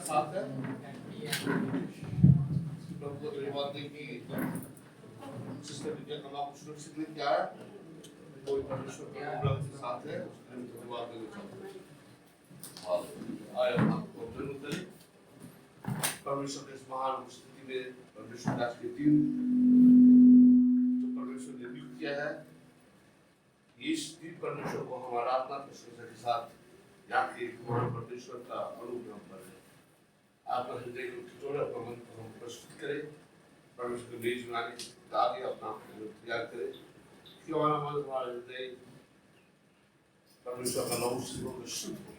हमारे साथ है। प्रभु को धन्यवाद दें कि सिस्टर विद्या कमा को सुरक्षित लेके आया। कोई परमेश्वर का अनुग्रह के साथ है, उसके लिए धन्यवाद देना चाहते हैं। आए आपको धन्यवाद करें। परमेश्वर के इस महान उपस्थिति में परमेश्वर आज के दिन जो परमेश्वर ने नियुक्त किया है, इस दिन परमेश्वर को हम आराधना के साथ जाके महान परमेश्वर का अनुग्रह पर आपका हृदय को ठिठोरे, अपना मन को हम प्रस्तुत करें। परमेश्वर के मेज में आने के आगे अपना तैयार करें कि हमारा मन हमारा हृदय परमेश्वर का नाम से होकर शुद्ध हो।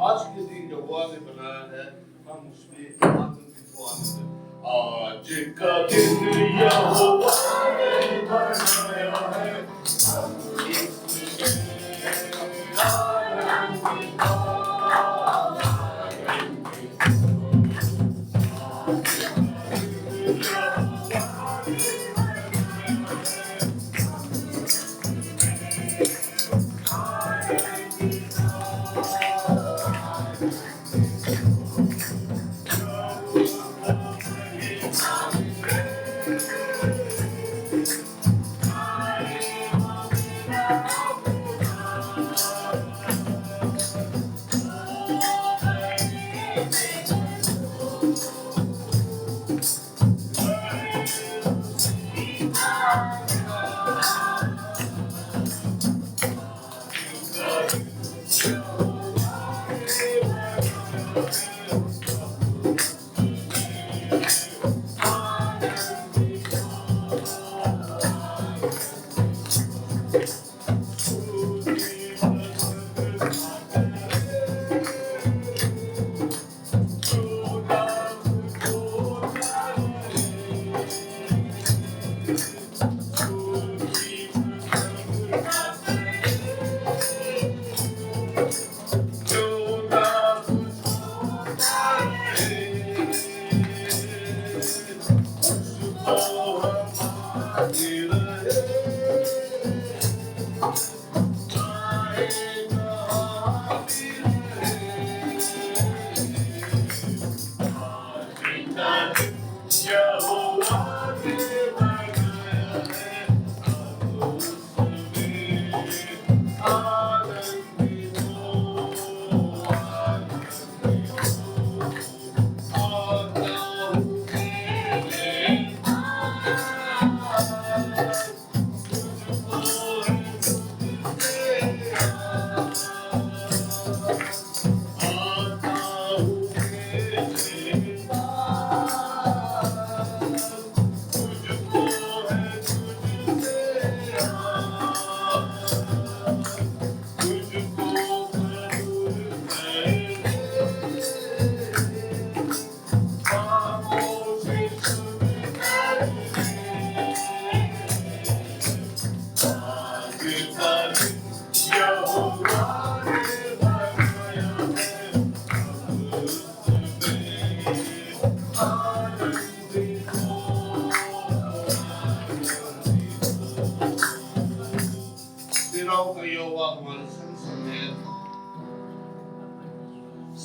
आज के दिन जो हुआ ने बनाया है, हम उसमें आनंदित हो। आज का दिन यहोवा ने बनाया है, हम इसमें आनंदित हो।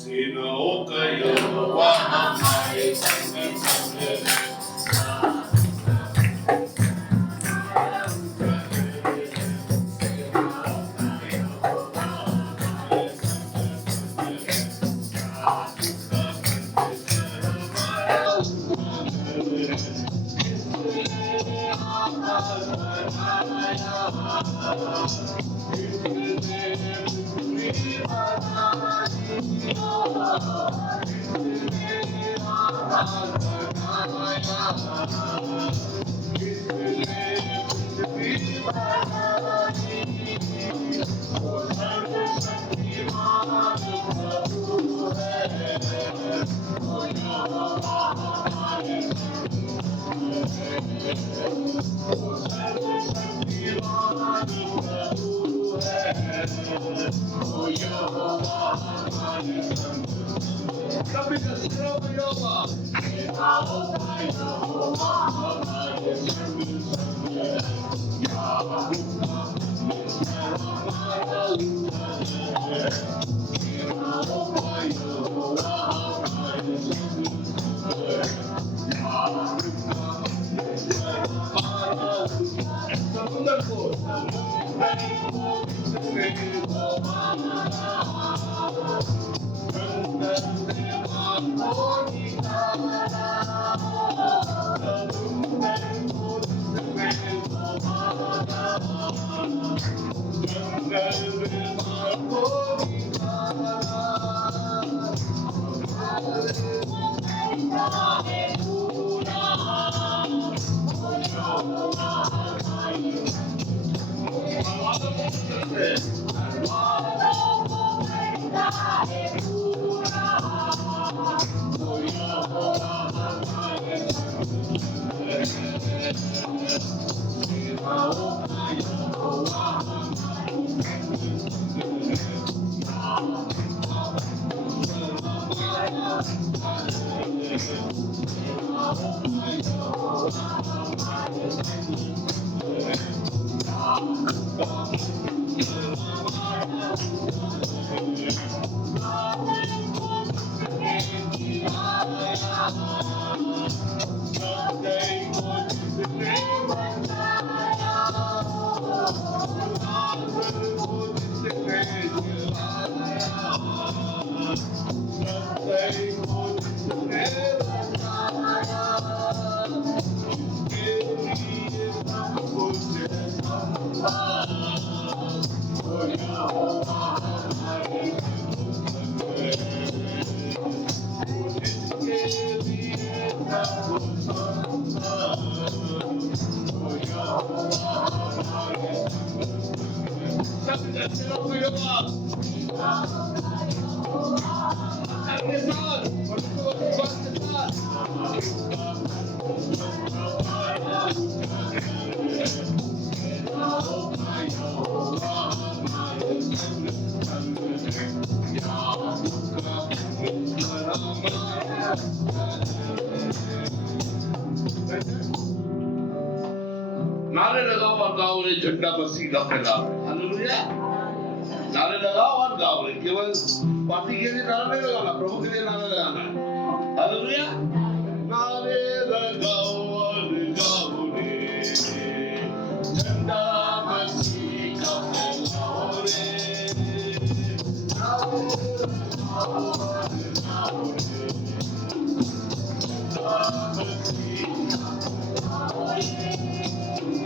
Sino kayo hamahay sanggit-sanggit? नारे लगाओ और गाओ रे झंडा मसीह का फैलाओ हालेलुया नारे लगाओ और गाओ रे केवल पार्टी के लिए नारा नहीं लगाना प्रभु के लिए नारा लगाना है हालेलुया नारे लगाओ और गाओ रे झंडा मसीह का फैलाओ रे नारे लगाओ और गाओ रे झंडा मसीह का फैलाओ रे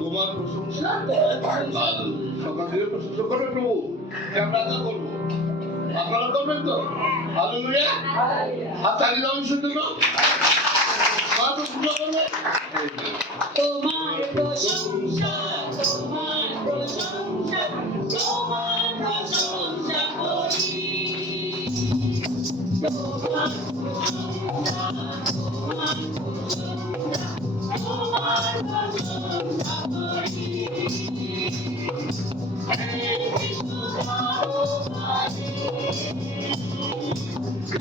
তোমার প্রশংসা সকাল থেকে প্রশংসা করবে প্রভু, আমরা তা করবো। আপনারা করবেন তো? হালেলুয়া, হাত তালি দাও ঈশ্বরের জন্য। কার প্রশংসা করবে? তোমার প্রশংসা, তোমার প্রশংসা, তোমার প্রশংসা করি। তোমার প্রশংসা, তোমার প্রশংসা, তোমার প্রশংসা করি। হে যিশু দানকারী,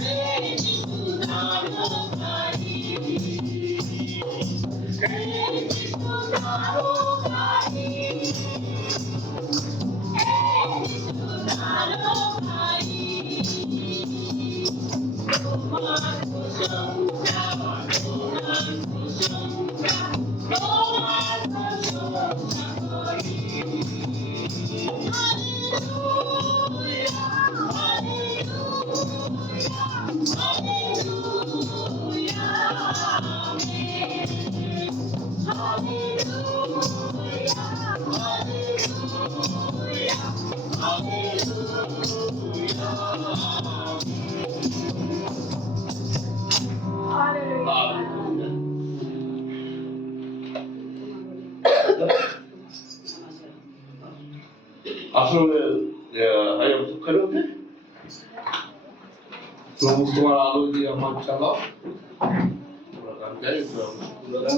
হে যিশু দানকারী, হে যিশু দানকারী, হে যিশু দানকারী। তোমার প্রশংসা, তোমার প্রশংসা, তোমার প্রশংসা করি। Hallelujah, hallelujah, hallelujah, amen. Hallelujah, hallelujah, আসলে প্রভু তোমার আলো দিয়ে আমার চালাও,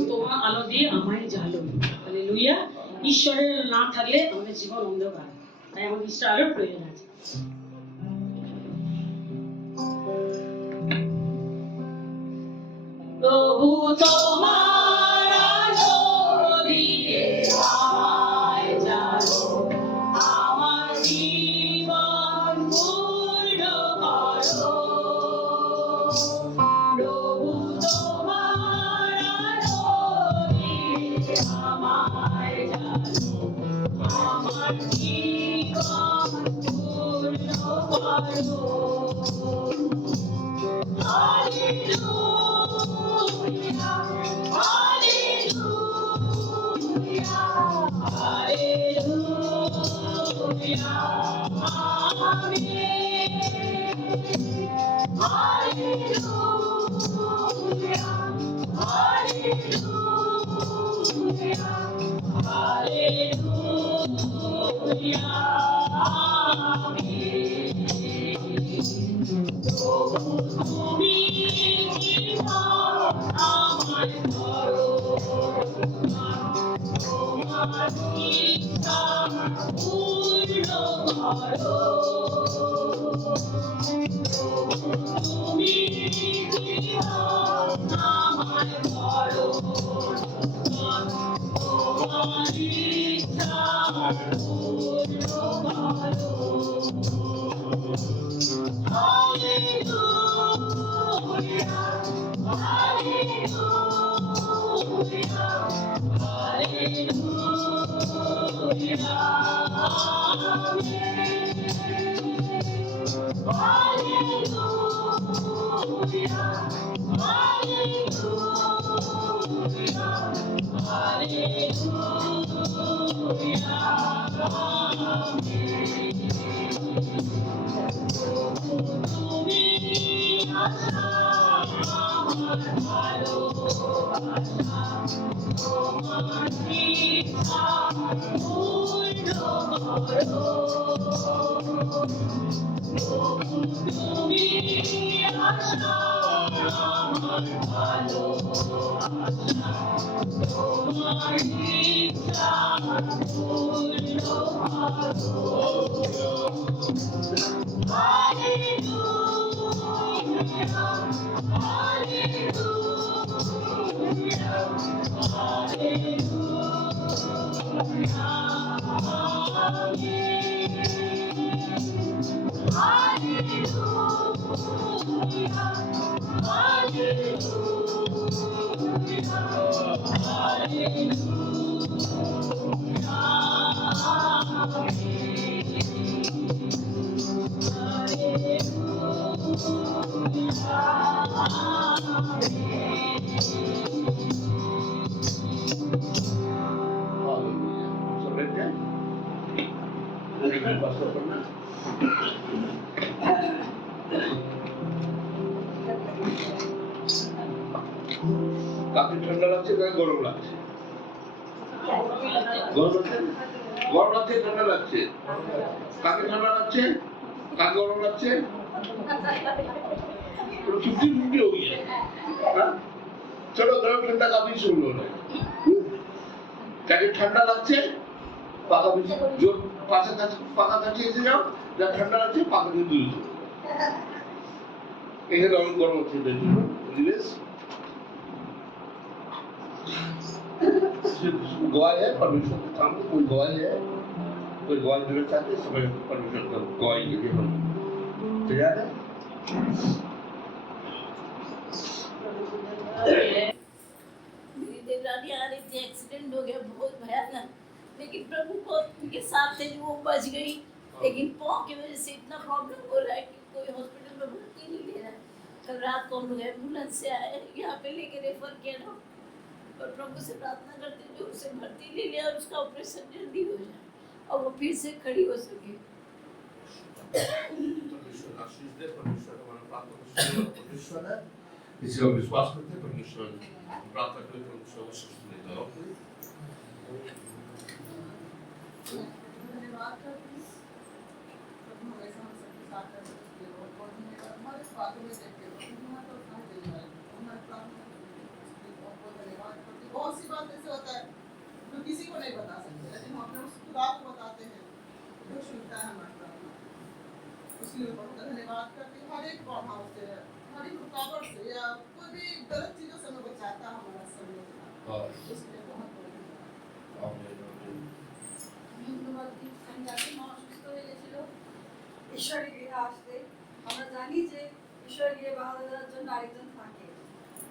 তোমার আলো দিয়ে আমায় জ্বালো। হালেলুয়া। ঈশ্বরের না থাকলে আমাদের জীবন অন্ধকার, তাই আমাদের ঈশ্বর আলোর প্রয়োজন আছে। প্রভু তোমার আলো দিয়ে আমায় জ্বালো, আমার জীবন পূর্ণ করো। প্রভু তোমার আলো দিয়ে আমায় জ্বালো, আমার জীবন পূর্ণ করো। Hallelujah, hallelujah, hallelujah, amen. Hallelujah, hallelujah, hallelujah, amen. তুমি আমায় করো, তোমার ইচ্ছা পূর্ণ করো। তুমি আমায় করো, তোমার ইচ্ছা পূর্ণ করো। Hallelujah, hallelujah, কাকে ঠান্ডা লাগছে কাকে গরম লাগছে? গরম লাগছে? গরম লাগছে ঠান্ডা লাগছে? কাকে ঠান্ডা লাগছে কাকে গরম লাগছে? 50-50 हो गया। हाँ? चलो गरम ठंडा का भी सुन लो ना। কাকে ঠান্ডা লাগছে পাকা বেশি জোর পাকা কাছে এসে যাও, যা ঠান্ডা লাগছে পাকা দিয়ে দূরে যাও। এখানে অনেক গরম হচ্ছে বুঝলিস? गवाही है परमेश्वर के सामने, कोई गवाही है, कोई गवाही देना चाहते समय परमेश्वर का गवाही के लिए हम तैयार है। मेरी देवरानी आ रही थी, एक्सीडेंट हो गया बहुत भयानक, लेकिन प्रभु को उनके साथ थे, वो बच गई। लेकिन पाँव की वजह से इतना प्रॉब्लम हो रहा है कि कोई हॉस्पिटल में भर्ती नहीं ले रहा है। कल रात को हम लोग एम्बुलेंस से आए, यहाँ पे लेके रेफर किया ना, और प्रभु से प्रार्थना करते जो उसे भर्ती ले लिया और उसका ऑपरेशन जल्दी हो जाए और वो फिर से खड़ी हो सके। परमेश्वर आशीष दे, परमेश्वर हमारा प्रार्थना को सुने, परमेश्वर है, इसे हम विश्वास करते हैं, परमेश्वर प्रार्थना करें, परमेश्वर अवश्य सुनेगा। धन्यवाद करते हैं प्रभु, हमेशा हम सबके साथ रहते हैं और हमारे बातों में देखते हो हमारे तो खाने दे रहा है, हमारे प्रार्थना बहुत बहुत धन्यवाद करते हैं। बहुत सी बात ऐसे होता है जो किसी को नहीं बता सकते, लेकिन हम अपने उस खुदा को बताते हैं जो सुनता है हमारी प्रार्थना, उसके लिए बहुत धन्यवाद करते हैं। हर एक प्रॉब्लम से, हर एक रुकावट से या कोई भी गलत चीजों से हमें बचाता है हमारा समय, उसके लिए बहुत बहुत ঈশ্বরের গৃহে আসতে আমরা জানি যে ঈশ্বরের গৃহে বাধা দেওয়ার জন্য আরেকজন থাকে,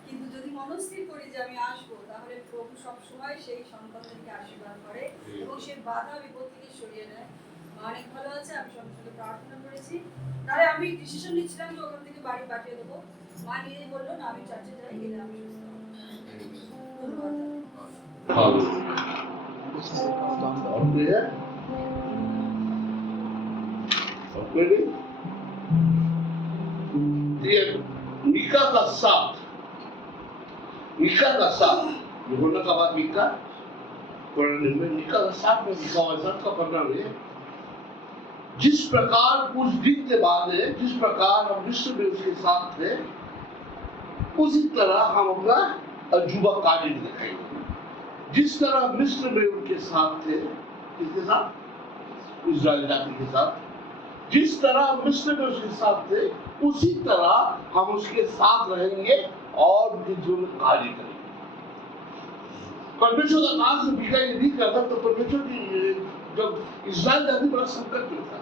কিন্তু যদি মনস্থির করি যে আমি আসবো, তাহলে প্রভু সবসময় সেই সন্তানদেরকে আশীর্বাদ করে এবং সেই বাধা বিপত্তিকে সরিয়ে নেয়। মা অনেক ভালো আছে, আমি সঙ্গে সঙ্গে প্রার্থনা করেছি, তাহলে আমি ডিসিশন নিচ্ছিলাম যে ওখান থেকে বাড়ি পাঠিয়ে দেবো। মা নিজেই বললো না, আমি চার্চে যাই, গেলে আমি সুস্থ হব। ধন্যবাদ। मीका का साथ, मीका का साथ, यूहन्ना का बाद मीका, कुरान में मीका का साथ में लिखा हुआ है, का पन्ना में, जिस प्रकार उस दिन के बाद है, जिस प्रकार हम विश्व में उसके साथ थे, उसी तरह हम अपना अजूबा कार्य दिखाएंगे। जिस तरह मिस्र में उनके साथ थे, किसके साथ? इस्राएल जाति के साथ। जिस तरह मिस्र में उसके साथ थे, उसी तरह हम उसके साथ रहेंगे और उनके जीवन में कार्य करेंगे। परमेश्वर का नाम से मीका ये नहीं करता, तो परमेश्वर की जब इस्राएल जाति बड़ा संकट में था,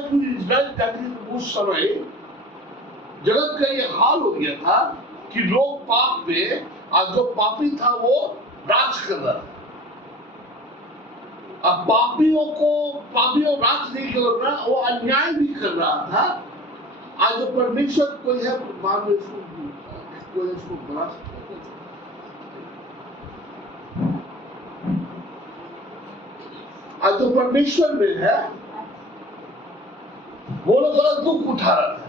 क्योंकि इस्राएल जाति उस समय जगत का ये हाल हो गया था कि लोग पाप में, और जो पापी था वो राज कर रहा है। अब पापियों राज नहीं कर रहा, वो अन्याय भी कर रहा था। आज जो परमेश्वर कोई है, बाद में इसको बना सकता है। आज जो परमेश्वर में है, वो लोग गलत दुख उठा रहा है।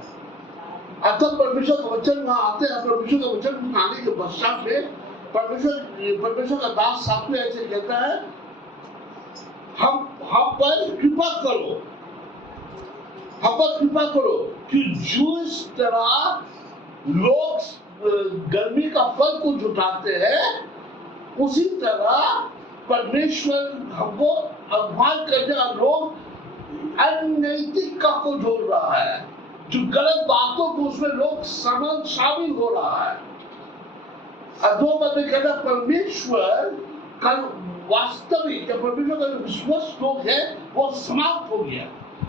अतः परमेश्वर का वचन वहां आते हैं, परमेश्वर का वचन आने के पश्चात में परमेश्वर का दास साथ में ऐसे कहता है, हम पर कृपा करो, हम पर कृपा करो कि जो इस तरह लोग गर्मी का फल को जुटाते हैं, उसी तरह परमेश्वर हमको अगुवाई करने और लोग अनैतिकता को जोड़ रहा है, जो गलत बातों को उसमें लोग शामिल हो रहा है। दो बातें कहता, परमेश्वर का वास्तविक परमेश्वर का विश्वास लोग है वो समाप्त हो गया,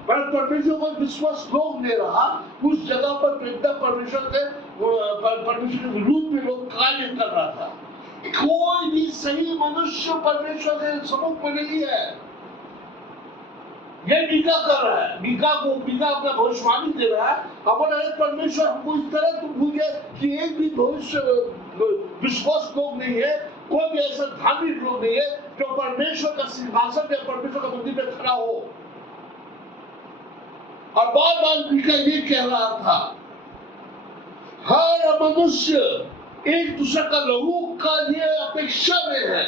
पर परमेश्वर का विश्वास लोग नहीं रहा। उस जगह पर परमेश्वर के विरुद्ध में लोग कार्य कर रहा था। कोई भी सही मनुष्य परमेश्वर के सम्मुख में नहीं है। ये मीका कर रहा है, मीका अपना भविष्यवाणी दे रहा है। हमारे परमेश्वर हमको इस तरह तुम भूल गए कि एक भी भविष्य विश्वास लोग नहीं है, कोई भी ऐसा धार्मिक लोग नहीं है जो परमेश्वर का सिंहासन में, परमेश्वर का मंदिर में खड़ा हो। और बार बार मीका ये कह रहा था, हर मनुष्य एक दूसरे का लहू का लिए अपेक्षा में है।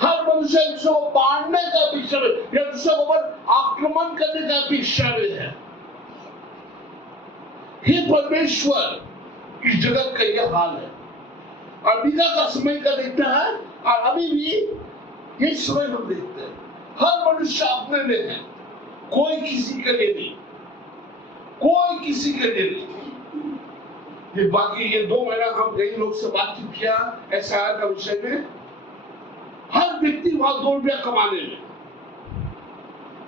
हर मनुष्य एक दूसरे को मारने का अपेक्षा में, या दूसरे के ऊपर आक्रमण करने का अपेक्षा में है। हे परमेश्वर, इस जगत का यह हाल है। और मीका का समय का देखता है, और अभी भी ये समय हम देखते हैं। हर मनुष्य अपने में है, कोई किसी के लिए नहीं, कोई किसी के लिए नहीं। ये बाकी ये 2 महीना हम कई लोग से बातचीत किया एसआईआर का विषय में। हर व्यक्ति वहां 2 रुपया कमाने में,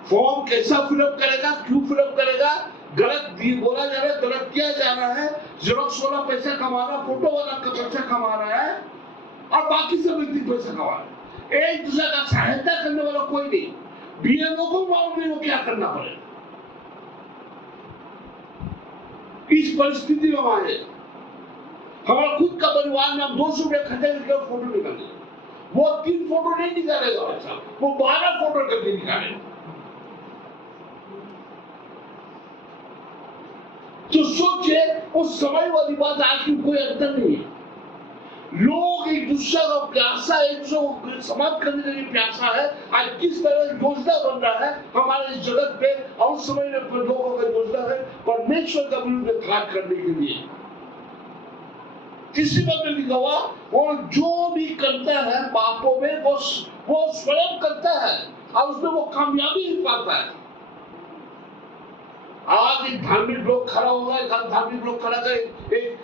फॉर्म कैसा फिलअप करेगा, क्यों फिलअप करेगा, गलत बोला जा रहा है, गलत किया जा रहा है, जेरोक्स वाला पैसा कमा रहा, फोटो वाला पैसा कमा रहा है, और बाकी सब व्यक्ति पैसा कमा रहे हैं। एक दूसरे का सहायता करने वाला कोई नहीं। बीएलओ को मालूम नहीं वो क्या करना पड़ेगा। इस परिस्थिति में हमारे हमारा खुद का परिवार में हम 200 रुपया खर्चा करके फोटो निकालेंगे, वो 3 फोटो नहीं निकालेगा, वो 12 फोटो करके निकालेगा। तो सोचिए, उस समय वाली बात आज की कोई अंतर नहीं है। लोग एक दूसरे का प्यासा, एक दूसरे को समाप्त करने के लिए प्यासा है। आज किस तरह योजना बन रहा है हमारे इस जगत पे, और उस समय में लोगों का योजना है परमेश्वर का विरुद्ध कार्य करने के लिए। किसी बात में लिखा हुआ, और जो भी करता है पापों में वो स्वयं करता है, और उसमें वो कामयाबी ही पाता है। आज एक धार्मिक लोग खड़ा होगा, एक धार्मिक लोग खड़ा कर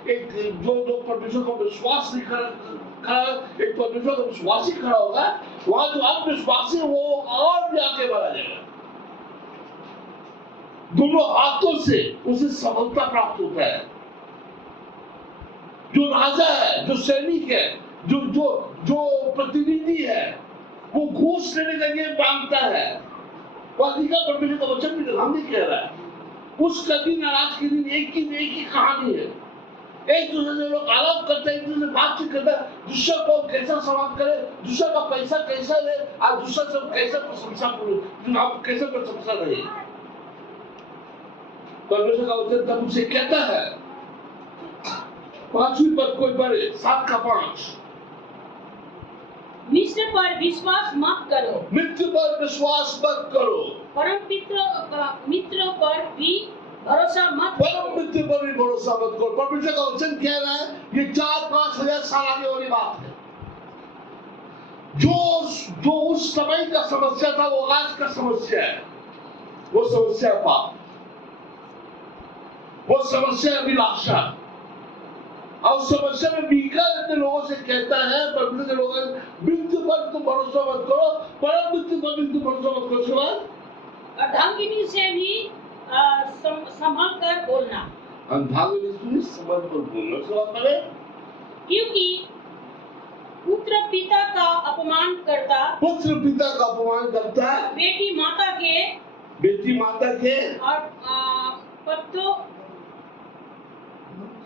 एक जो परमेश्वर को विश्वास नहीं खड़ा, एक परमेश्वर का विश्वासी खड़ा होगा, वहां जो अविश्वासी वो और भी आगे बढ़ा जाएगा। दोनों हाथों से उसे सफलता प्राप्त होता है। जो राजा है, जो सैनिक है, जो प्रतिनिधि है, वो घूस लेने के लिए मांगता है। परमेश्वर का वचन भी हम नहीं कह रहा है। उसका दिन और आज के दिन एक ही कहानी है। एक दूसरे से लोग आलाप करते हैं, एक दूसरे से बातचीत करते हैं, दूसरे को कैसा समाप्त करे, दूसरे का पैसा कैसा ले, और दूसरे से कैसे प्रशंसा कैसे प्रशंसा रहे। परमेश्वर का वचन तब उसे कहता है, 5वीं पद कोई पढ़े, 7 का 5। मित्र पर विश्वास मत करो, मित्र पर विश्वास मत करो, परम मित्र पर भी भरोसा मत करो। परम मित्र पर भी भरोसा मत करो। परमेश्वर का वचन कह रहा है, ये 4-5 हजार साल आगे वाली बात है। जो उस समय का समस्या था वो आज का समस्या है। वो समस्या पाप, वो समस्या अभिलाषा, और समस्या में मीका अपने लोगों से कहता है, परमेश्वर के लोगों मित्र पर तुम भरोसा मत करो, परम मित्र पर भी तुम भरोसा मत करो। और धार्मिक से भी संभल कर बोलना, क्योंकि अपमान करता, पुत्र पिता का अपमान करता, बेटी माता के बेटी माता के और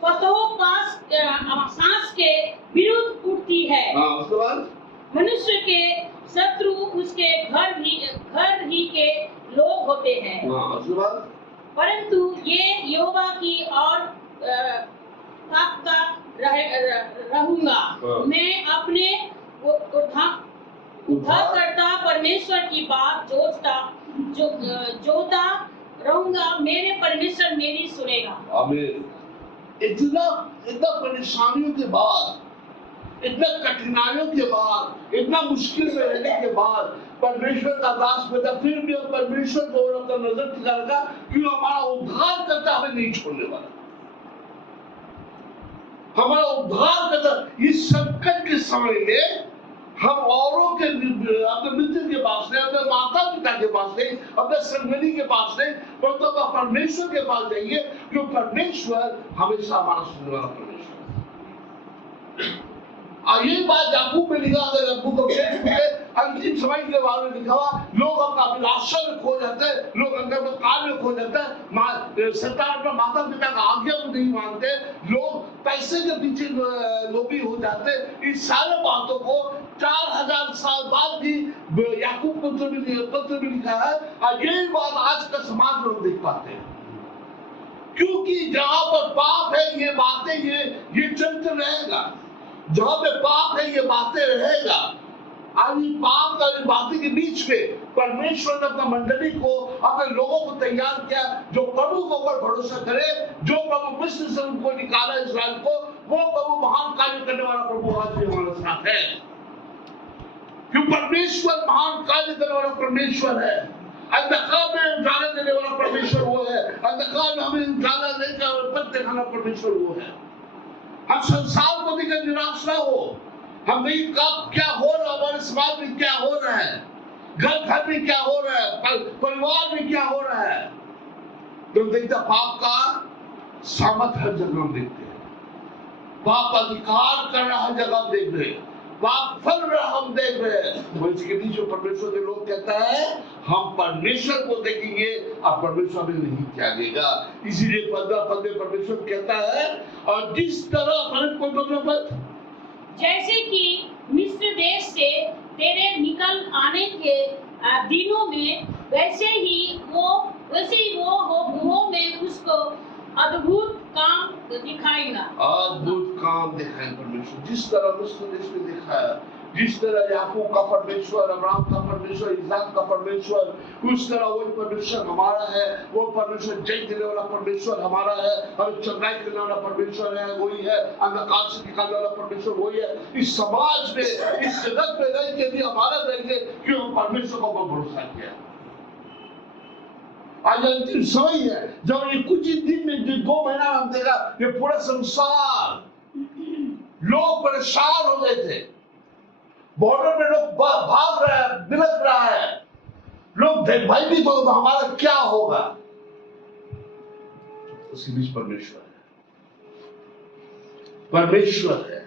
पतों पास सांस के विरुद्ध उठती है। हाँ, उसके बाद मनुष्य के शत्रु उसके घर ही के लोग होते हैं, हाँ, उसके बाद परंतु ये यहोवा की और ताकता रहूंगा। हाँ। मैं अपने उद्धारकर्ता परमेश्वर की बात जोता रहूंगा। मेरे परमेश्वर मेरी सुनेगा। आमीन। इतना परेशानियों के बाद, इतना कठिनाइयों के बाद, इतना मुश्किल में रहने के बाद परमेश्वर का दास बेटा फिर भी हम परमेश्वर को और अपना नजर टिकाएगा कि हमारा उद्धार करता हमें नहीं छोड़ने वाला। हमारा उद्धार करता इस संकट के समय में हम औरों के अपने मित्र के पास नहीं, अपने माता पिता के पास नहीं, अपने संगनी के पास नहीं, परंतु तो परमेश्वर के पास जाइए, क्योंकि परमेश्वर हमेशा हमारा सुनने वाला परमेश्वर। ये बात याकूब में लिखा, अगर याकूब को अंतिम समय के बारे में लिखा हुआ, लोग अपना अभिलाषा में खो जाते हैं, लोग अंदर में कार्य में खो जाते हैं, संतान अपना माता पिता का आज्ञा को नहीं मानते, लोग पैसे के पीछे लोभी हो जाते। इस सारे बातों को 4000 साल बाद भी याकूब पत्र में लिखा है, और यही बात आज का समाज में हम देख पाते हैं। क्योंकि जहां पर पाप है ये बातें ये चलते रहेगा, जहां पे पाप है ये बातें रहेगा। आज पाप का बातें के बीच में परमेश्वर ने अपना मंडली को, अपने लोगों को तैयार किया जो प्रभु के ऊपर भरोसा करे, जो प्रभु मिस्र से उनको निकाला इस्राएल को, वो प्रभु महान कार्य करने वाला प्रभु आज भी हमारे साथ है। क्योंकि परमेश्वर महान कार्य करने वाला परमेश्वर है। अंधकार में उजाला देने वाला परमेश्वर वो है, अंधकार में हमें उजाला देकर पथ दिखाना परमेश्वर वो है। हम संसार को देखकर निराश ना हो, हम नहीं कब क्या हो रहा है, हमारे समाज में क्या हो रहा है, घर में क्या हो रहा है, परिवार में क्या हो रहा है, तो देखते पाप का सामर्थ हर जगह हम देखते हैं, पाप अधिकार कर रहा हर जगह हम देख रहे हैं, पाप फल रहा हम देख रहे हैं। इसके बीच में परमेश्वर के लोग कहता है हम परमेश्वर को देखेंगे और परमेश्वर में नहीं त्यागेगा। इसीलिए 15 पद में परमेश्वर कहता है, और जिस तरह जैसे कि मिस्र देश से तेरे निकल आने के दिनों में वैसे ही वो मैं उसको अद्भुत काम दिखाएगा। अद्भुत काम दिखाएगा परमेश्वर, जिस तरह मिस्र देश में दिखाया, जिस तरह याकूब का परमेश्वर, अब्राहम का परमेश्वर, इसहाक का परमेश्वर, उस तरह वही परमेश्वर हमारा है। वो परमेश्वर जय देने वाला परमेश्वर हमारा है, हमें चंगाई करने वाला परमेश्वर है वही है, अंधकार से निकालने वाला परमेश्वर वही है। इस समाज में, इस जगत में रह के भी हमारा रहेंगे क्यों हम परमेश्वर को भरोसा किया। आज अंतिम समय है जब ये कुछ ही दिन में 2 महीना हम देखा, ये पूरा संसार लोग परेशान हो गए थे, बॉर्डर पे लोग भाग रहा है, बिलख रहा है, लोग भयभीत हो, हमारा क्या होगा। उसके बीच परमेश्वर है, परमेश्वर है।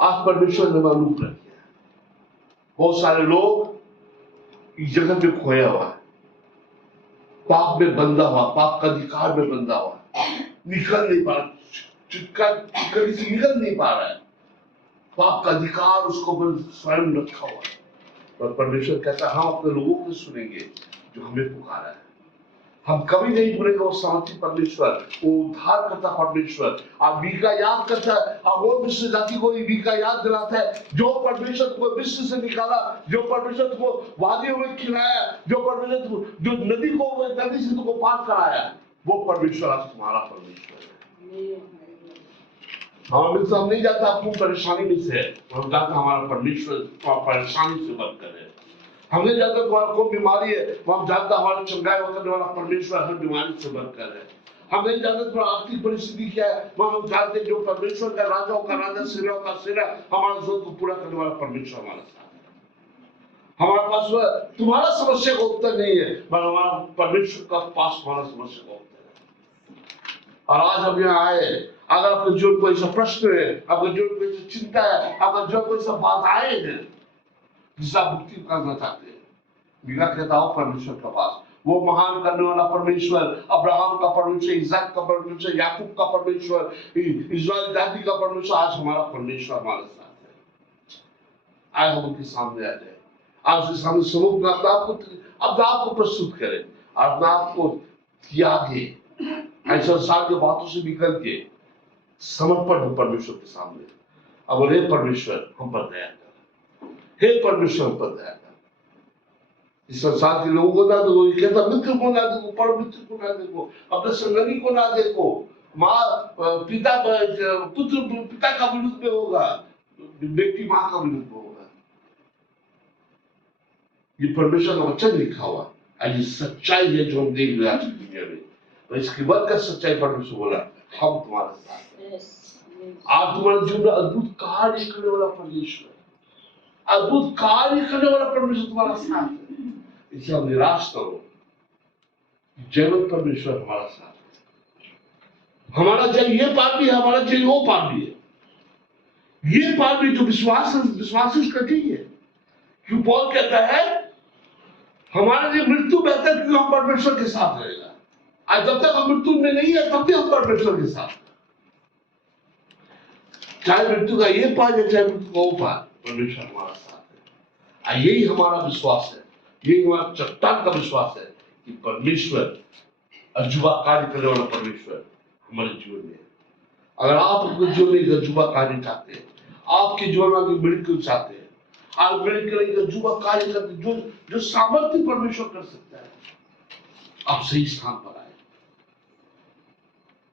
आज परमेश्वर ने मालूम कर दिया, बहुत सारे लोग इस जगह पे खोया हुआ है, पाप में बंधा हुआ, पाप का अधिकार में बंधा हुआ, निकल नहीं पा रहा, चुटकली से निकल नहीं पा रहा है, पाप का अधिकार उसको स्वयं रखा हुआ है। और परमेश्वर कहता है हम अपने लोगों को सुनेंगे जो हमें पुकारा है, हम कभी नहीं भूलेंगे वो सामर्थी परमेश्वर, वो उद्धार करता परमेश्वर। आप मीका याद करता है, आप वो मिस्र जाति को मीका याद दिलाता है, जो परमेश्वर को मिस्र से निकाला, जो परमेश्वर को वादियों में खिलाया, जो परमेश्वर जो नदी से तुमको पार कराया, वो परमेश्वर आज तुम्हारा परमेश्वर है। हम नहीं जाता आपको परेशानी में से, हम जाता हमारा परमेश्वर परेशानी से मत करे। हमने जाता तुम्हारा कोई बीमारी है, हम जानता हमारा चंगाई करने वाला परमेश्वर हर बीमारी से मत करे। हम नहीं जानते तुम्हारा आर्थिक परिस्थिति क्या है, हम जानते जो परमेश्वर का राजाओं का राजा, सेनाओं का सेना, हमारा जरूरत को पूरा करने वाला परमेश्वर हमारे साथ है। हमारे पास तुम्हारा समस्या का उत्तर नहीं है, पर हमारा परमेश्वर का पास हमारा समस्या का उत्तर है। और आज हम यहाँ आए, अगर आपके जीवन को ऐसा प्रश्न है, आपके जीवन को ऐसा चिंता है, आपके जीवन को ऐसा बाधाएं हैं जिससे आप मुक्ति करना चाहते हैं, बिना कहता हो परमेश्वर के पास। वो महान करने वाला परमेश्वर, अब्राहम का परमेश्वर, इसहाक का परमेश्वर, याकूब का परमेश्वर, इस्राएल जाति का परमेश्वर, आज हमारा परमेश्वर हमारे साथ है। आए हम उनके सामने आ जाए, आज उसके सामने समूह में अपने आप को प्रस्तुत करें, अपने आप को त्यागे, ऐसा सारे बातों से निकल के समर्पण हो परमेश्वर के सामने। अब हे परमेश्वर हम पर दया कर, हे परमेश्वर हम पर दया कर। इस संसार के लोगों को ना देखो, ये कहता मित्र को ना देखो, परम मित्र को ना देखो, अपने संगनी को ना देखो। माँ पिता पुत्र पिता का विरुद्ध में होगा, बेटी माँ का विरुद्ध में होगा। ये परमेश्वर का वचन लिखा हुआ है, ये सच्चाई है जो हम देख रहे हैं आज की दुनिया में। और इसके बाद का सच्चाई परमेश्वर बोला, हम तुम्हारे साथ हैं। आज तुम्हारे जीवन में अद्भुत कार्य करने वाला परमेश्वर, अद्भुत कार्य करने वाला परमेश्वर तुम्हारा साथ है। इससे हम निराश न हो, जगत परमेश्वर हमारा साथ है। हमारा जय ये पार भी है, हमारा जय वो पार भी है। ये पार भी जो विश्वास कठिन है। क्यों पौल कहता है हमारे लिए मृत्यु बेहतर, क्यों हम परमेश्वर के साथ रहेगा। आज जब तक हम मृत्यु में नहीं है तब भी हम परमेश्वर के साथ, चाहे मृत्यु का ये पार या चाहे मृत्यु का वो पार, परमेश्वर हमारा साथ है। यही हमारा विश्वास है, यही हमारा चट्टान का विश्वास है कि परमेश्वर अजूबा कार्य करने वाला परमेश्वर हमारे जीवन में। अगर आप अपने जीवन में अजूबा कार्य चाहते हैं, आपके जीवन में मिरेकल चाहते हैं, आप मिरेकल का अजूबा कार्य करते, जो सामर्थ्य परमेश्वर कर सकता है, आप सही स्थान पर आए।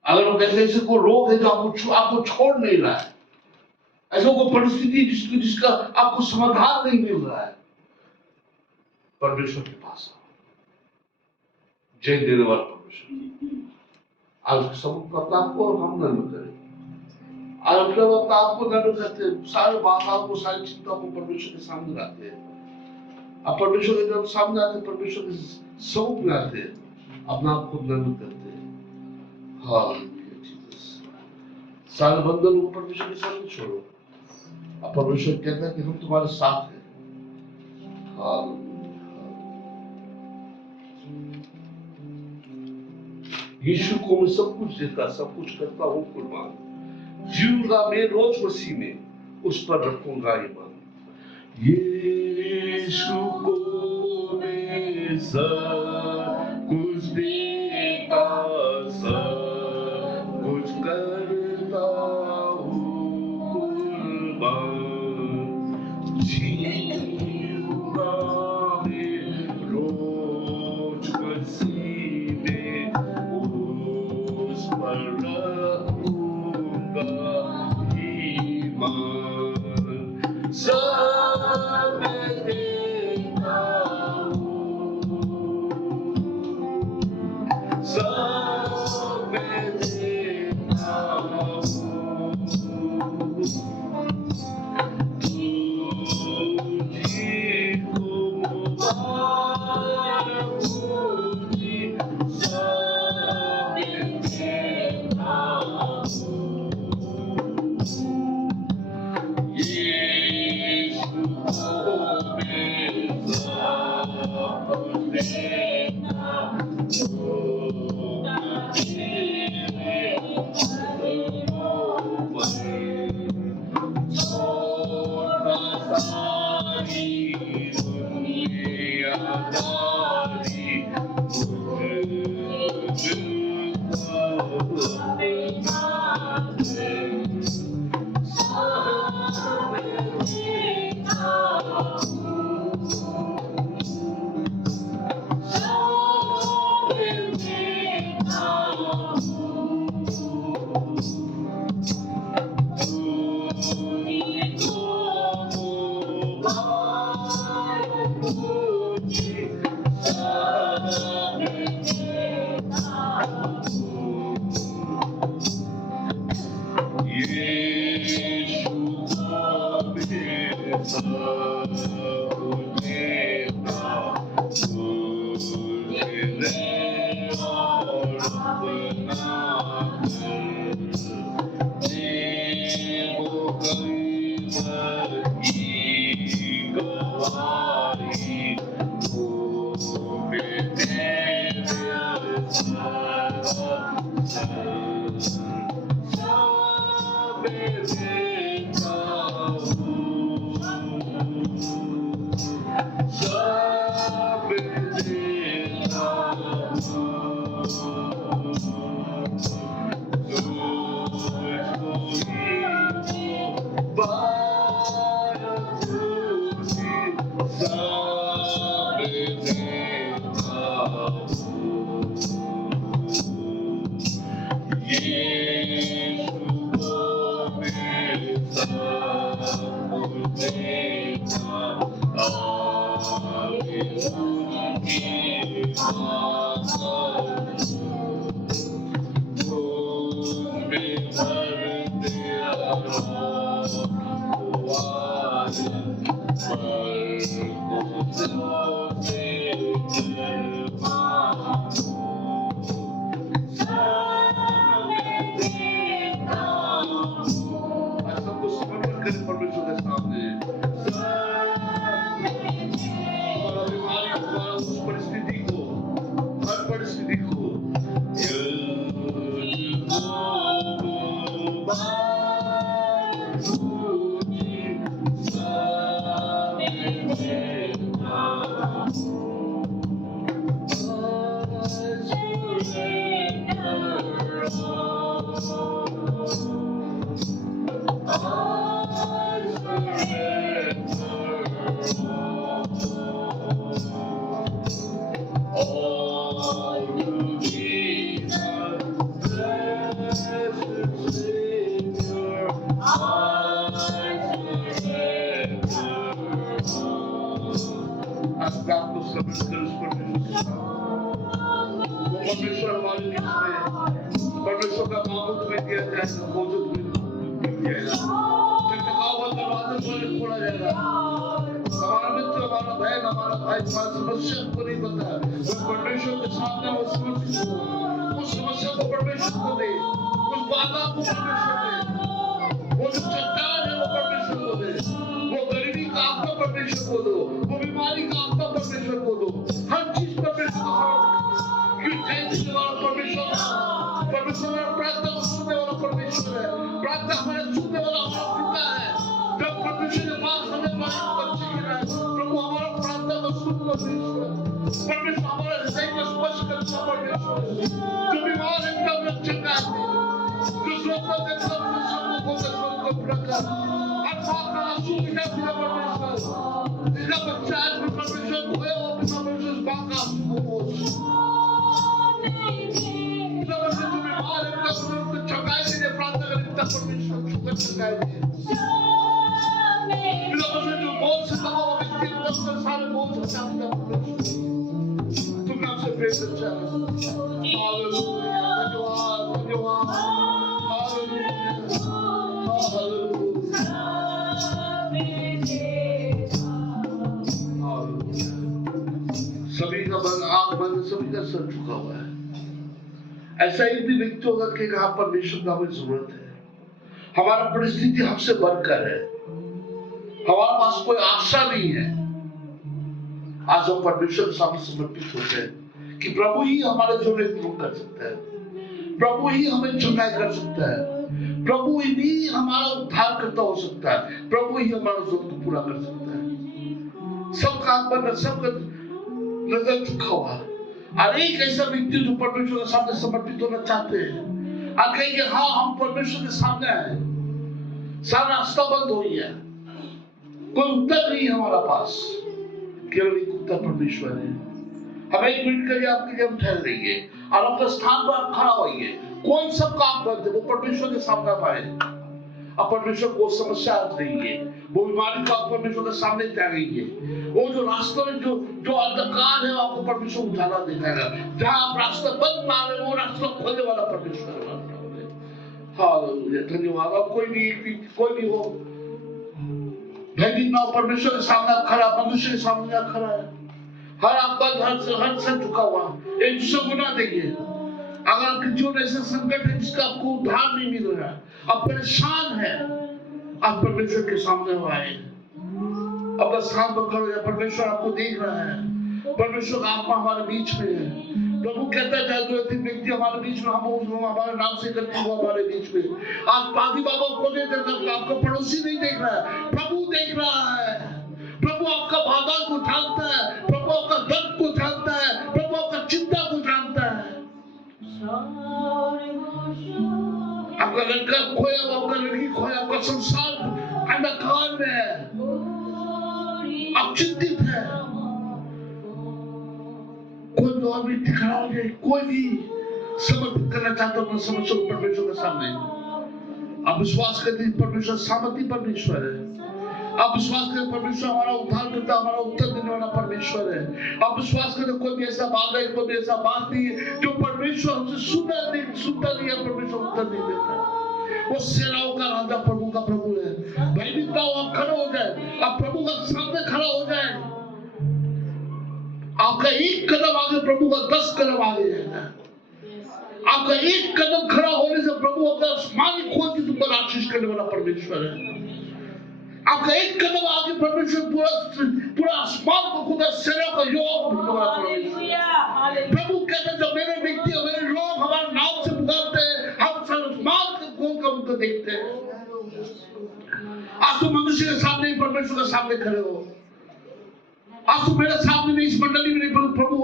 अगर वो कहते ऐसे कोई रोग है जो आपको छोड़ नहीं रहा है, ऐसा कोई परिस्थिति जिसका आपको समाधान नहीं मिल रहा है, परमेश्वर के पास आओ। जय देने वाला परमेश्वर आज के समूह अपने आपको और हम न करें, आज अपने अपने आपको न करते, सारे बाधाओं को, सारी चिंता को परमेश्वर के सामने लाते हैं। अब परमेश्वर के जब सामने आते, परमेश्वर के समूह में आते, अपने आप को न करते हैं। सारे बंधन को परमेश्वर के सामने छोड़ो। अब परमेश्वर कहता है कि हम तुम्हारे साथ हैं। यीशु को मैं सब कुछ देता, सब कुछ करता हूँ कुर्बान, जीऊंगा मैं रोज मसीह में, उस पर रखूंगा ईमान। यीशु को मैं सब कुछ देता, सब कुछ करता हूँ कुर्बान, जीऊंगा मैं रोज मसीह में, उस पर रखूंगा ईमान। सब देता हूँ, सब देता हूँ, तुझी को मुबारक हो जी, सब देता हूँ। यीशु को मैं सब देता परमेश्वर का मामूल तुम्हें दिया जाएगा, खोजो तुम्हें दिया जाएगा, खटखटाओ दरवाजा खोला जाएगा। हमारा मित्र, हमारा बहन, हमारा भाई तुम्हारी समस्या को नहीं पता, वो परमेश्वर के सामने वो समर्पित हो, उस समस्या को परमेश्वर को दे, उस बाधा को परमेश्वर दे, वो जो चट्टान है वो परमेश्वर को दे, वो गरीबी का आपका परमेश्वर को दो, वो बीमारी का आपका परमेश्वर को दो, हर चीज परमेश्वर को परमेश्वर प्रार्थना को सुनने वाला परमेश्वर है, प्रार्थना हमारे सुनने वाला हमारा पिता है। जब परमेश्वर के पास हमें बच्चे गिरा है, प्रभु हमारा प्रार्थना को सुन परमेश्वर, परमेश्वर हमारे हृदय को स्पर्श करता परमेश्वर, जो बीमार है उनका चंगा दे, जो सोता है सबको को प्रकार, हर माँ का आंसू मिटा दिया परमेश्वर, जिसका बच्चा आज भी परमेश्वर को है वो परमेश्वर माँ का आंसू को पोंछ चकाई दे प्रार्थना करें तब परमेश्वर चुकर चकाई दे जो बोल से कहा वो व्यक्ति तब सारे बोल से आपका परमेश्वर तुम आपसे प्रेम करते हैं। हालेलुया, धन्यवाद धन्यवाद, हालेलुया हालेलुया। सभी का मन आंख बंद, सभी का सर झुका हुआ है। ऐसा एक भी व्यक्ति होगा कि यहाँ परमेश्वर का हमें जरूरत है, हमारा परिस्थिति हमसे बढ़कर है, हमारे पास कोई आशा नहीं है। आज हम परमेश्वर के सामने समर्पित होते हैं कि प्रभु ही हमारे जीवन में दूर कर सकता है, प्रभु ही हमें चंगाई कर सकता है, प्रभु ही हमारा उद्धार करता हो सकता है, प्रभु ही हमारा जरूरत को पूरा कर सकता है। सबका आंख बंद, सबका नजर झुका हुआ, और एक ऐसा व्यक्ति जो परमेश्वर के सामने समर्पित होना चाहते हैं और कहेंगे हाँ हम परमेश्वर के सामने आए, सारा रास्ता बंद हो गया, कोई उत्तर नहीं है हमारा पास, केवल एक उत्तर परमेश्वर है। हम एक मिनट के लिए आपके लिए हम ठहर रहिए और अपने स्थान पर आप खड़ा होइए। कौन सबका आप बंद है वो परमेश्वर के सामने पाए, अब परमेश्वर को समस्या आ रही है, वो बीमारी का परमेश्वर के सामने त्यागेंगे, वो जो रास्ते में जो अंधकार है आपको परमेश्वर उजाला दिखाएगा, जहां आप रास्ता बंद पा रहे हो वो रास्ता खोलने वाला परमेश्वर है। हालेलुया, धन्यवाद। अब कोई नहीं हो भयभीत ना हो, परमेश्वर के सामने खड़ा, मनुष्य के सामने खड़ा है, हर आप बंद, हर से झुका हुआ, एक दूसरे को ना देखिए। अगर आपके जीवन ऐसा संकट है जिसका आपको उद्धार नहीं मिल रहा है, आप परेशान है, आप परमेश्वर के सामने आए, अपना स्थान पर खड़े हो। परमेश्वर आपको देख रहा है, परमेश्वर का आत्मा हमारे बीच में है। प्रभु कहता है चाहे 2 या 3 व्यक्ति हमारे बीच में, हम हमारे नाम से इकट्ठे हो हमारे बीच में। आज पादी बाबा को नहीं देख रहा, आपका पड़ोसी नहीं देख रहा है, प्रभु देख रहा है। प्रभु आपका भावना को जानता है, प्रभु आपका दर्द को जानता है, प्रभु आपका चिंता को जानता है। आपका लड़का खोया हुआ, आपका लड़की खोया, आपका संसार अंधकार में है, आप चिंतित है। कोई भी और भी खड़ा हो जाए, कोई भी समर्पित करना चाहता है अपना समस्या को परमेश्वर के सामने। आप विश्वास करते हैं परमेश्वर सामर्थी परमेश्वर है। आप विश्वास करें परमेश्वर हमारा उद्धार करता, हमारा उत्तर देने वाला परमेश्वर है। आप विश्वास करें कोई भी ऐसा बात है, कोई भी ऐसा बात नहीं है जो परमेश्वर हमसे सुनता नहीं है, परमेश्वर उत्तर नहीं देता। वो सेनाओं का राजा, प्रभु का प्रभु है। भयभीत हो, आप खड़े हो जाए, आप प्रभु का सामने खड़ा हो जाए। आपका एक कदम आगे प्रभु का 10 कदम आगे जाएगा। आपका एक कदम खड़ा होने से प्रभु अपना आसमान खोल के तुम पर आशीष करने वाला परमेश्वर है। आपका एक कदम आगे परमेश्वर पूरा आसमान को खुदा सेना का योग भेजने वाला परमेश्वर। प्रभु कहते हैं जब मेरे व्यक्ति मेरे लोग हमारे नाम से पुकारते हैं, हम आसमान के खोल कर उनको देखते हैं। आज तुम मनुष्य के सामने ही परमेश्वर के सामने खड़े हो। आज तुम मेरे सामने नहीं, इस मंडली में नहीं, प्रभु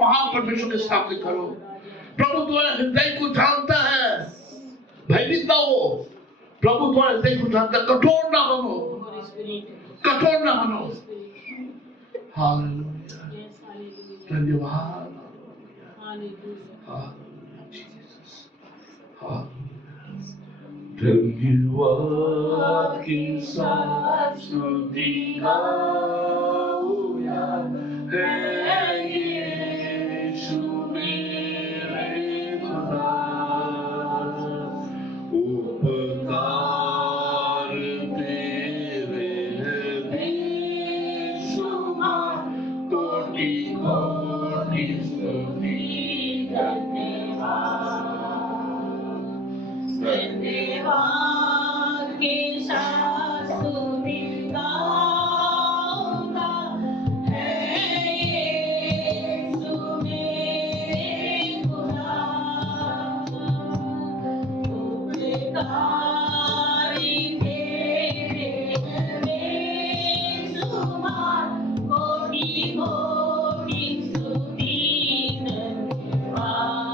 महान परमेश्वर के सामने खड़ो। प्रभु तुम्हारे हृदय को जानता है, भयभीत ना हो। प्रभु तुम्हारे हृदय को जानता है, कठोर ना बनो, कठोर ना बनो। हालेलुया, धन्यवाद, धन्यवाद की स्तुति गाऊंगा है यीशु मेरे खुदा। उपकार तेरे बेशुमार, कोटि कोटि स्तुति धन्यवाद के साथ स्तुति गाऊंगा है यीशु मेरे खुदा। उपकारी तेरे बेशुमार, कोटि कोटि स्तुति धन्यवाद।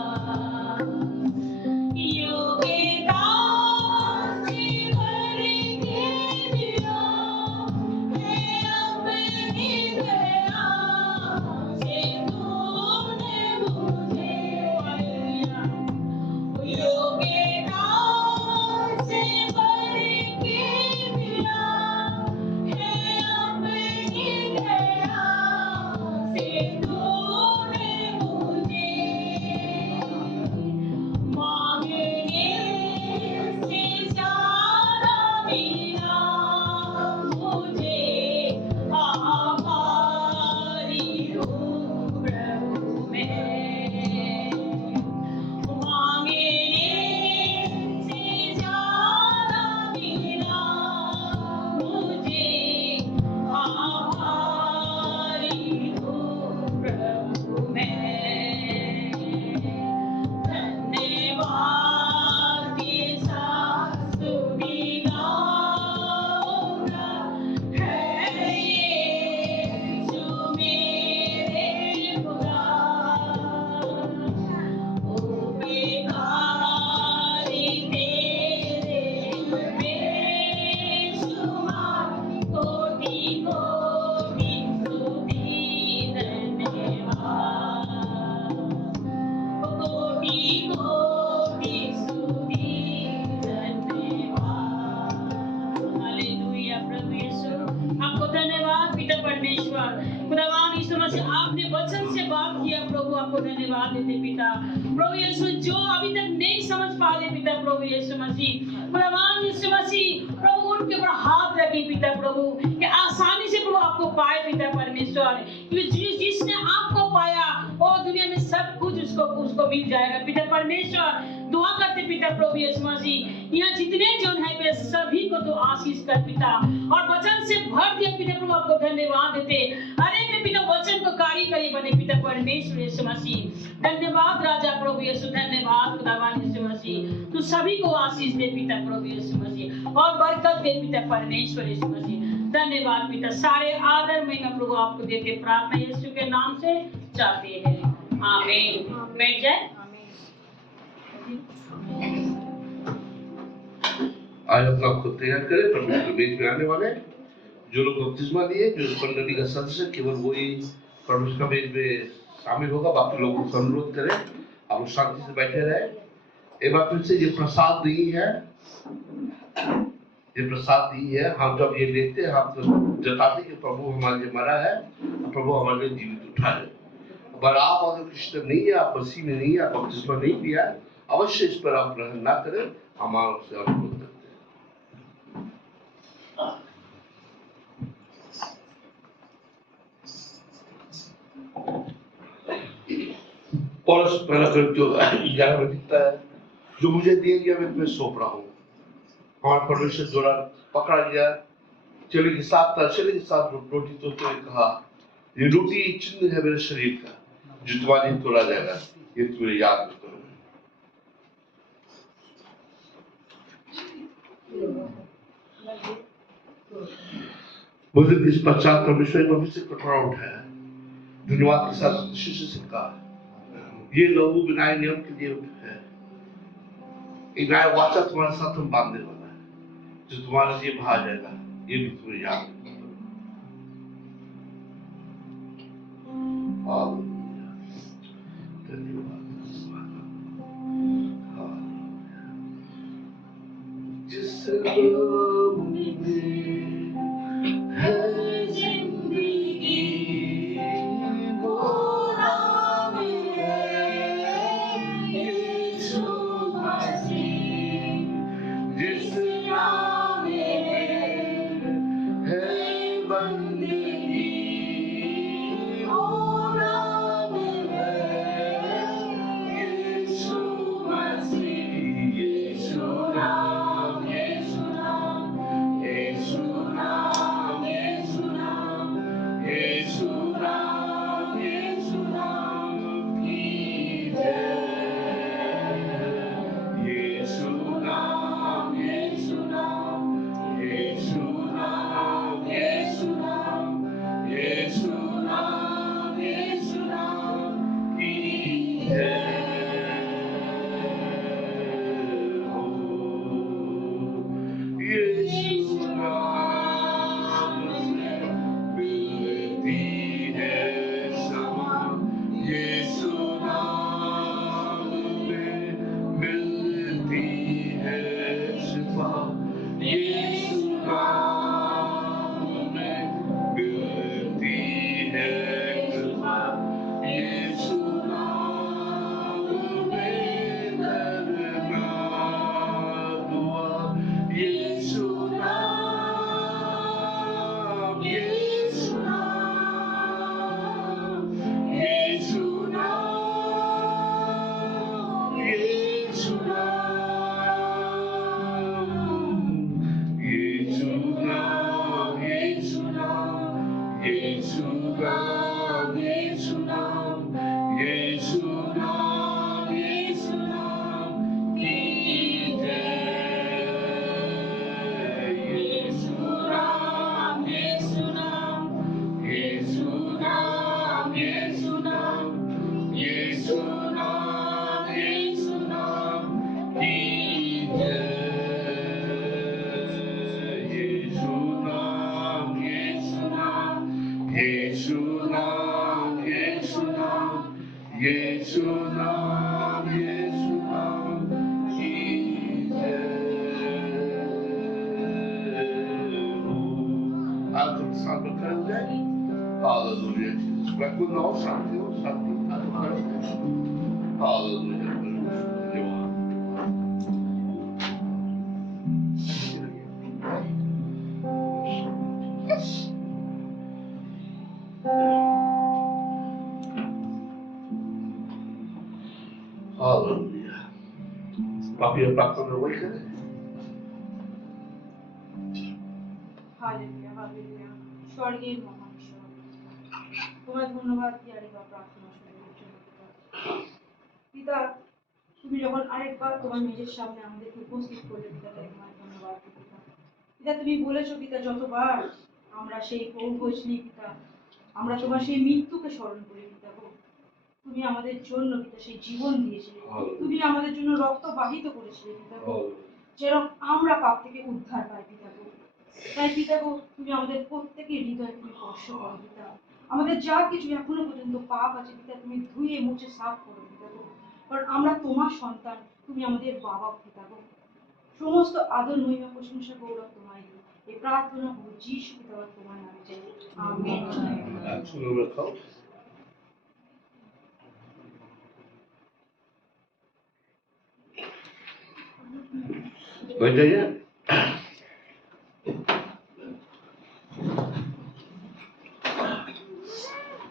धन्यवाद देते पिता प्रभु यीशु, जो अभी तक नहीं समझ पा रहे पिता प्रभु यीशु मसीह, भगवान यीशु मसीह प्रभु उनके ऊपर हाथ रखे पिता प्रभु कि आसानी से प्रभु आपको पाए पिता परमेश्वर। जिसने आपको पाया वो दुनिया में सब कुछ उसको मिल जाएगा पिता परमेश्वर। दुआ करते पिता प्रभु यीशु मसीह, यहाँ जितने जन है वे सभी को तो आशीष कर पिता, और वचन से भर दिया पिता प्रभु। आपको धन्यवाद देते, अरे में पिता वचन को कार्यकारी बने पिता परमेश्वर यीशु मसीह। धन्यवाद राजा प्रभु यीशु, धन्यवाद खुदावन यीशु मसीह। तू सभी को आशीष दे पिता प्रभु यीशु मसीह, और बरकत दे पिता परमेश्वर यीशु मसीह। धन्यवाद पिता, सारे आदर में मैं प्रभु आपको देते प्रार्थना यीशु के नाम से चाहते हैं, आमीन। बैठ जाए। आज अपना खुद तैयार करें। परमेश्वर के बीच में आने वाले जो लोग बपतिस्मा लिए, जो मंडली का सदस्य, केवल वही परमेश्वर का बीच में शामिल होगा। बाकी लोगों को अनुरोध करें आप लोग शांति से बैठे रहे। एक बार फिर से ये प्रसाद नहीं है, ये प्रसाद नहीं है। हम जब ये लेते हैं हम तो जताते कि प्रभु हमारे लिए मरा है, प्रभु हमारे लिए जीवित उठा है। पर आप अगर क्रिश्चियन नहीं है, आप मसीह में नहीं है, आप बपतिस्मा नहीं लिया, अवश्य इस पर आप ग्रहण ना करें। हमारा से अनुरोध करते हैं। पौलुस पहला जो 11 में लिखता है, जो मुझे दिया गया मैं तुम्हें सौंप रहा हूँ। हमारे परमेश्वर द्वारा पकड़ा गया चेले के साथ रोटी तोड़ते हुए कहा, ये रोटी चिन्ह है मेरे शरीर का जो तुम्हारे लिए तोड़ा जाएगा, ये तुम्हें याद करो। मुझे इस पश्चात परमेश्वर ने मुझसे कटोरा उठाया, धन्यवाद के साथ शिष्य से कहा, ये लहू बिना नियम के लिए है, एक नया वाचा तुम्हारे साथ हम बांधने वाला है, जो तुम्हारे लिए बहा जाएगा, ये भी तुम्हें याद करो। जिस नाम में है जिंदगी, वो नाम है यीशु मसीह। जिस नाम में है बंदगी, वो नाम है यीशु मसीह। यीशु नाम, यीशु नाम, यीशु नाम, यीशु नाम, यीशु नाम, यीशु नाम की जय। यीशु नाम, यीशु नाम, यीशु नाम, यीशु नाम, यीशु नाम, यीशु नाम की जय हो। यीशु नाम में मिलती है क्षमा, यीशु नाम में मिलती है शिफा, यीशु नाम में मिलती है कृपा, यीशु नाम में दरगाह दुआ। यीशु नाम, यीशु नाम, यीशु नाम, यीशु नाम, यीशु नाम, यीशु नाम, यीशु नाम, यीशु नाम, यीशु नाम, यीशु नाम की जय। यीशु नाम, यीशु नाम, यीशु नाम, यीशु नाम, यीशु नाम, यीशु नाम की जय। यीशु नाम, यीशु नाम, यीशु नाम, यीशु नाम, यीशु नाम, यीशु नाम की जय हो। आप सब साथ में कर जाए। हालेलुया। मैं कुछ ना हो शांति हो, शांति आप कर सकते। हालेलुया। बाकी प्रार्थना वही करें। হালেলুয়া হালেলুয়া স্বর্গের মহান ঈশ্বর তোমায় ধন্যবাদ দিই আরেকবার প্রার্থনা শোনার জন্য পিতা তুমি যখন আরেকবার তোমার নিজের সামনে আমাদেরকে উপস্থিত করলে পিতা তাই তোমায় ধন্যবাদ দিই পিতা পিতা তুমি বলেছো পিতা যতবার আমরা সেই পৌঁছ নিই পিতা আমরা তোমার সেই মৃত্যুকে স্মরণ করি পিতা গো তুমি আমাদের জন্য পিতা সেই জীবন দিয়েছিলে তুমি আমাদের জন্য রক্ত বাহিত করেছিলে পিতা গো যেরকম আমরা পাপ থেকে উদ্ধার পাই পিতা গো তাই পিতা গো তুমি আমাদের প্রত্যেকের হৃদয় তুমি স্পর্শ করো পিতা আমাদের যা কিছু এখনো পর্যন্ত পাপ আছে পিতা তুমি ধুয়ে মুছে সাফ করো পিতা গো কারণ আমরা তোমার সন্তান তুমি আমাদের বাবা পিতা গো সমস্ত আদর মহিমা প্রশংসা গৌরব তোমায় দিই এই প্রার্থনা হবো যিশু পিতা তোমার নামে চাই আমেন चलो रखाओ। बैठ जाइए।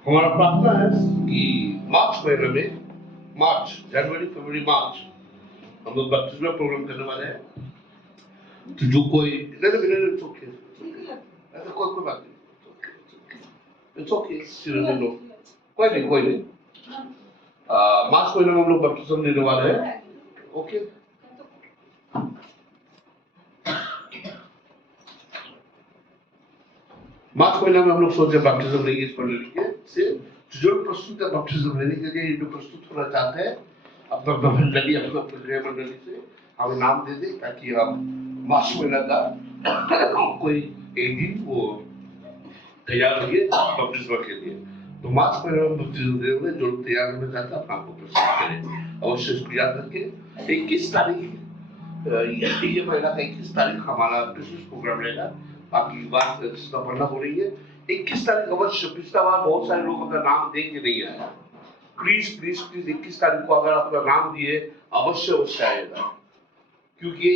हमारा प्रार्थना है कि मार्च महीने में मार्च जनवरी फरवरी मार्च हम लोग बत्तीसवां प्रोग्राम करने वाले हैं। तो जो कोई नहीं ओके ऐसा कोई बात नहीं इट्स ओके सीरियसली नो कोई नहीं मार्च महीने में हम लोग बपतिस्मा लेने वाले हैं ओके मार्च महीने में हम लोग सोचे बपतिस्मा लेंगे इस पढ़ने के से जो प्रस्तुत है बपतिस्मा लेने के लिए जो प्रस्तुत होना चाहते हैं अपना मंडली अपना प्रक्रिया मंडली से हमें नाम दे दे ताकि हम मार्च महीना का कोई एक दिन वो तैयार होइए बपतिस्मा के लिए। तो मार्च महीने में बपतिस्मा देने में जो तैयार होना चाहता है अपना आपको प्रस्तुत करें अवश्य इसको याद रखें। 21 तारीख ये महीना का 21 तारीख हमारा क्रिसमस प्रोग्राम रहेगा। बाकी बात पढ़ना हो रही है 21 तारीख अवश्य। पिछला बार बहुत सारे लोग अपना नाम दे के नहीं आया। प्लीज 21 तारीख को अगर अपना नाम दिए अवश्य अवश्य आएगा क्योंकि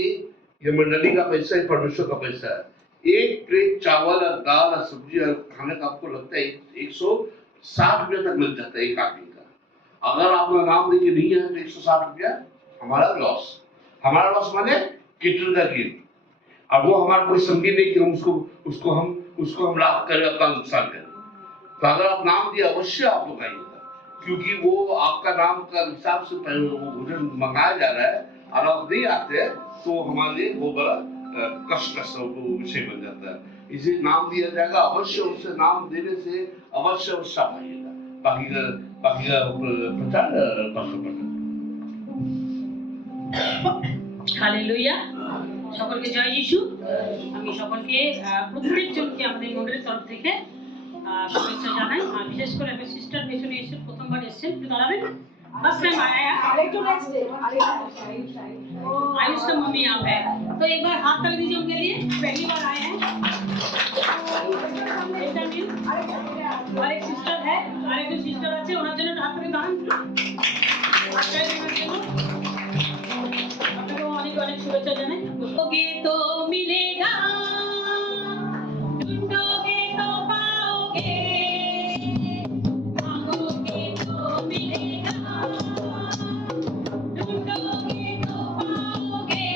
ये मंडली का पैसा है परमेश्वर का पैसा है। एक प्लेट चावल और दाल और सब्जी और खाने का आपको लगता है 160 रुपया तक मिल जाता है एक आदमी का। अगर आपका नाम देके नहीं है तो 160 रुपया हमारा लॉस माने केटर का गिर। अब वो हमारा कोई समझी नहीं कि हम उसको हम लाभ करें अपना नुकसान करें। तो अगर आप नाम दिए अवश्य आप लोग आइएगा क्योंकि वो आपका नाम का हिसाब से वो भोजन मंगाया जा रहा है। अगर आप नहीं आते हैं तो हमारे लिए बहुत बड़ा कष्ट का विषय बन जाता है। इसे नाम दिया जाएगा अवश्य उसे नाम देने से अवश्य आप आइएगा। बाकी का प्रचार হালেলুয়া সকলকে জয় যিশু। আমি সকলকে প্রত্যেকজনকে আমাদের মন্দিরের তরফ থেকে শুভেচ্ছা জানাই। বিশেষ করে আমি সিস্টার মিশনে এসে প্রথমবার এসেছেন একটু দাঁড়াবেন। फर्स्ट टाइम आया है आयुष का मम्मी यहाँ पे तो एक बार हाथ कर दीजिए उनके लिए पहली बार आए हैं। और एक सिस्टर है और एक सिस्टर আছে ওনার জন্য হাত করে দাঁড়ান। আপনাকে অনেক অনেক শুভেচ্ছা জানাই। ওকে তো মিলেগা ढूंढोगे तो पाओगे मांगोगे तो मिलेगा ढूंढोगे तो पाओगे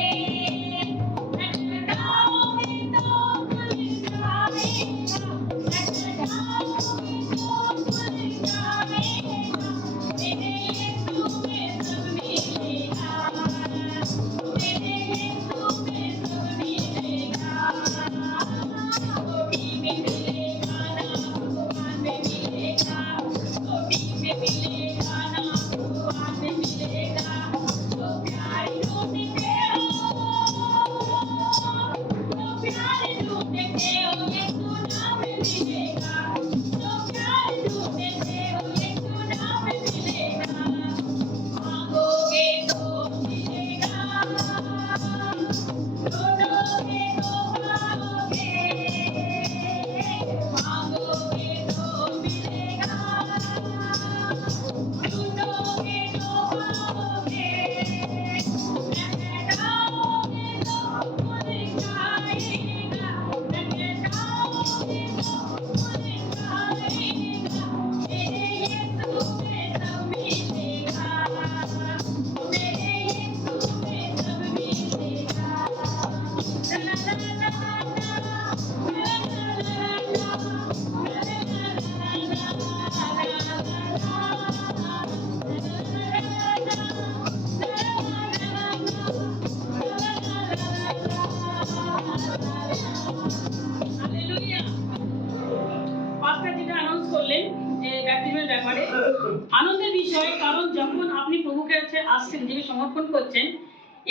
लटकाओगे तो खुल जाएगा लटकाओगे तो खुल जाएगा तेरे यीशु में सब मिलेगा तेरे यीशु में सब मिलेगा। रोटी में मिलेगा ना भगवान में मिलेगा रोटी में मिलेगा ना भगवान में मिलेगा। तो प्यार ढूंढते हो ये सुना में मिलेगा तो प्यार ढूंढते हो ये सुना में मिलेगा। मांगोगे तो मिलेगा ढूंढोगे तो पाओगे मांगोगे तो मिलेगा ढूंढोगे तो पाओगे लटकाओगे तो खुल जाएगा लटकाओगे तो खुल जाएगा হালেলুয়া। পাস্টার যেটা অ্যানাউন্স করলেন যে ব্যাপটিজমের ব্যাপারে আনন্দের বিষয়, কারণ যখন আপনি প্রভুকে কাছে আসছেন, যিনি সমর্পণ করছেন,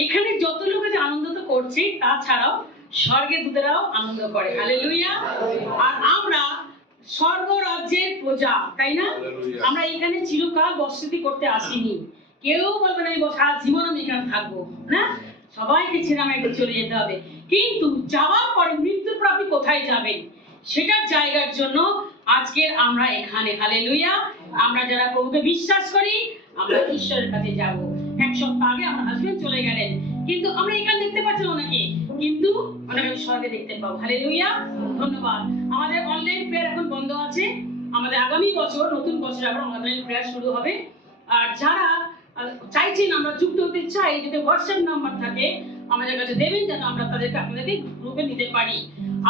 এখানে যত লোক আছে আনন্দ তো করছে, তাছাড়াও স্বর্গের দূতেরাও আনন্দ করে। হালেলুয়া। আর আমরা স্বর্গরাজ্যের প্রজা, তাই না? আমরা এখানে চিরকাল বসতি করতে আসিনি। কেউ বলবে না আমি সারা জীবন আমি এখানে থাকবো না, সবাইকে ছেড়ে আমাকে চলে যেতে হবে। কিন্তু যাওয়ার পরে মৃত্যুর পর আপনি কোথায় যাবেন সেটার জায়গার জন্য আজকের আমরা এখানে। হালেলুয়া। আমরা যারা প্রভুকে বিশ্বাস করি আমরা ঈশ্বরের কাছে যাব। এক সপ্তাহ আগে আমার হাজবেন্ড চলে গেলেন, কিন্তু আমরা এখানে দেখতে পাচ্ছি ওনাকে, কিন্তু ওনাকে আমি স্বর্গে দেখতে পাবো। হালেলুয়া। ধন্যবাদ। আমাদের অনলাইন প্রেয়ার এখন বন্ধ আছে। আমাদের আগামী বছর, নতুন বছর আবার অনলাইন প্রেয়ার শুরু হবে। আর যারা চাইছেন আমরা যুক্ত হতে চাই, যদি হোয়াটসঅ্যাপ নাম্বার থাকে আমাদের কাছে দেবেন, যেন আমরা আপনাদেরকে গ্রুপে নিতে পারি।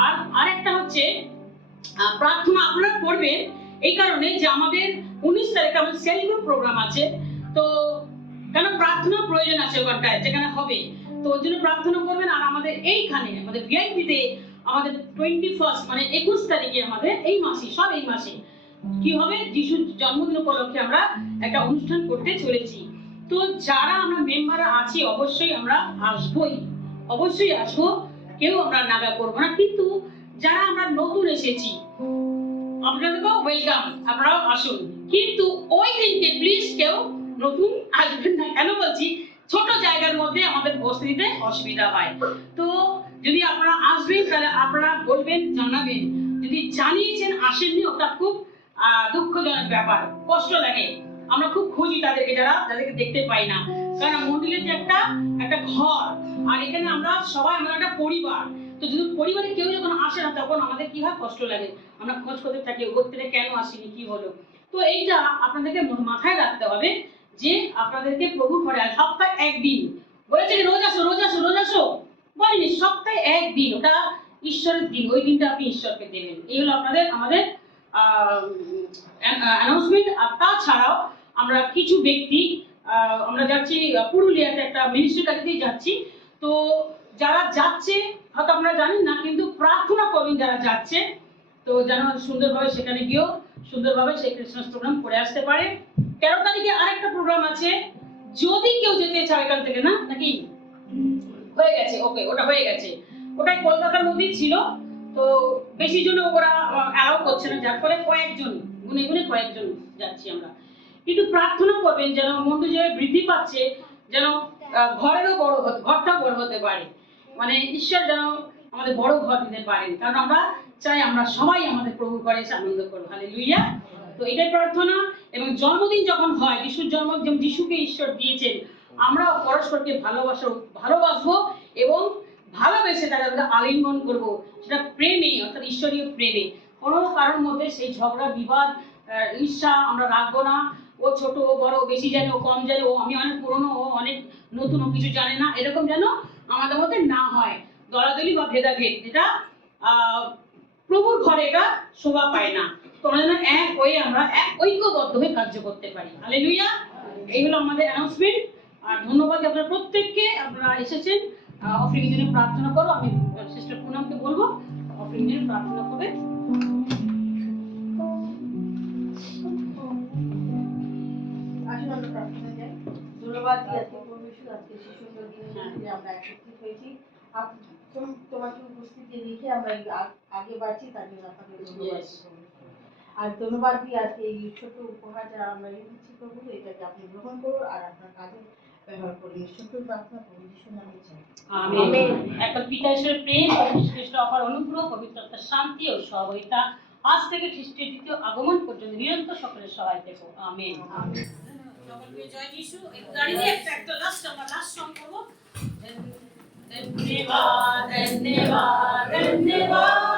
আর আরেকটা হচ্ছে প্রার্থনা আপনারা করবেন এই কারণে যে আমাদের 19 তারিখে আমাদের সেল গ্রুপ প্রোগ্রাম আছে। তো কেন প্রার্থনা প্রয়োজন আছে ওখানটায় যেখানে হবে, তো ওর জন্য প্রার্থনা করবেন। আর আমাদের এইখানে আমাদের ভিআইপিতে আমাদের 21 মানে 21 তারিখে আমাদের এই মাসে কি হবে, যিশুর জন্মদিন উপলক্ষে আমরা একটা অনুষ্ঠান করতে চলেছি। তো যারা আমরা মেম্বাররা আছি অবশ্যই আমরা অবশ্যই আসবো, কেউ আমরা নাগা করবো না। কিন্তু যারা আমরা নতুন এসেছি আপনাদেরকেও ওয়েলকাম, আপনারাও আসুন। কিন্তু ওই দিনকে প্লিজ কেউ নতুন আসবেন না। কেন বলছি, ছোট জায়গার মধ্যে আমাদের বসতে দিতে অসুবিধা হয়। তো যদি আপনারা আসবেন তাহলে আপনারা বলবেন, জানাবেন। যদি জানিয়েছেন আসেননি, ওটা খুব দুঃখজনক ব্যাপার, কষ্ট লাগে। আমরা খুব খুঁজি তাদেরকে, যাদেরকে দেখতে পাই না। কারণ মন্দিরে যে একটা ঘর, আর এখানে আমরা সবাই আমরা একটা পরিবার। তো যদি পরিবারে কেউ যখন আসে না, তখন আমাদের কি হয়, কষ্ট লাগে। আমরা খোঁজ করতে থাকি ওর থেকে কেন আসেনি, কি হলো। তো এইটা আপনাদেরকে মাথায় রাখতে হবে যে আপনাদেরকে প্রভু ঘরে সপ্তাহে একদিন বলেছে রোজ আসো বলেনি, সপ্তাহে একদিন, ওটা ঈশ্বরের দিন, ওই দিনটা আপনি ঈশ্বরকে দেবেন। এই হলো আমাদের অ্যানাউন্সমেন্ট। আর তাছাড়াও আমরা কিছু ব্যক্তি আমরা যাচ্ছি পুরুলিয়াতে একটা মিনিস্ট্রির কাছে দিয়ে যাচ্ছি। তো যারা যাচ্ছে হয়তো আপনারা জানেন না, কিন্তু প্রার্থনা করবেন যারা যাচ্ছে, তো যেন সুন্দরভাবে সেখানে গিয়েও সুন্দরভাবে সেই ক্রিসমাস প্রোগ্রাম করে আসতে পারে। 13 তারিখে আরেকটা প্রোগ্রাম আছে, যদি কেউ যেতে চায় এখান থেকে, না নাকি হয়ে গেছে, ওকে ওটা হয়ে গেছে, ওটাই কলকাতার মধ্যেই ছিল। তো বেশি জন ওরা অ্যালাউ করছে না, যার ফলে কয়েকজন গুনে কয়েকজন যাচ্ছি আমরা। কিন্তু প্রার্থনা করবেন যেন মন্দির যে বৃদ্ধি পাচ্ছে, যেন ঘরটা বড় হতে পারে, মানে ঈশ্বর যেন আমাদের বড় ঘর দিতে পারেন। কারণ আমরা চাই আমরা সবাই আমাদের প্রভু ঘরে এসে আনন্দ করবো। হালেলুয়া। তো এটাই প্রার্থনা। এবং জন্মদিন যখন হয়, যিশুর জন্ম, যেমন যিশুকে ঈশ্বর দিয়েছেন, আমরাও পরস্পরকে ভালোবাসবো এবং ভালোবেসে তাদেরকে আলিঙ্গন করব, সেটা প্রেমে, অর্থাৎ ঈশ্বরীয় প্রেমে। কোনো কারোর মধ্যে সেই ঝগড়া বিবাদ ঈর্ষা আমরা রাখবো না। ও ছোট ও বড়, বেশি জানে ও কম জানে, ও আমি অনেক পুরনো ও অনেক নতুন, ও কিছু জানে না, এরকম যেন আমাদের মধ্যে না হয়। দলাদলি বা ভেদাভেদ, যেটা প্রভুর ঘরে এটা শোভা পায় না। তোমরা যেন এক হয়ে আমরা ঐক্যবদ্ধ হয়ে কার্য করতে পারি। হালেলুয়া। এই হলো আমাদের অ্যানাউন্সমেন্ট। আর ধন্যবাদ আপনারা প্রত্যেককে, আপনারা এসেছেন। অফরিং এর জন্য প্রার্থনা করো। আমি সিস্টার পুনমকে বলবো অফরিং এর প্রার্থনা করবে। আসুন আমরা প্রার্থনা যাই। ধন্যবাদ দিই আজকে পরমেশ্বর, আজকে সেই সুন্দর দিনের মধ্যে আমরা একত্রিত হয়েছি। তোমাকে উপস্থিতি রেখে আমরা আগে বাড়ছি, তার জন্য আপনাকে ধন্যবাদ। আর ধন্যবাদ দিই আজকে এই ছোট উপহার যারা আমরা দিচ্ছি প্রভু, এটাকে আপনি গ্রহণ করুন আর আপনার কাজে ব্যবহার করুন। ছোট প্রার্থনা প্রভু যিশুর নামে চাই, আমেন। এখন পিতা ঈশ্বরের প্রেম, খ্রিস্ট অপার অনুগ্রহ, পবিত্র আত্মার শান্তি ও সহযোগিতা আজ থেকে খ্রিস্টের দ্বিতীয় আগমন পর্যন্ত নিরন্তর সকলের সহায় থেকো। আমেন। সকলকে জয় যিশু। দাঁড়িয়ে একটা লাস্ট সং করব। ধন্যবাদ ধন্যবাদ ধন্যবাদ।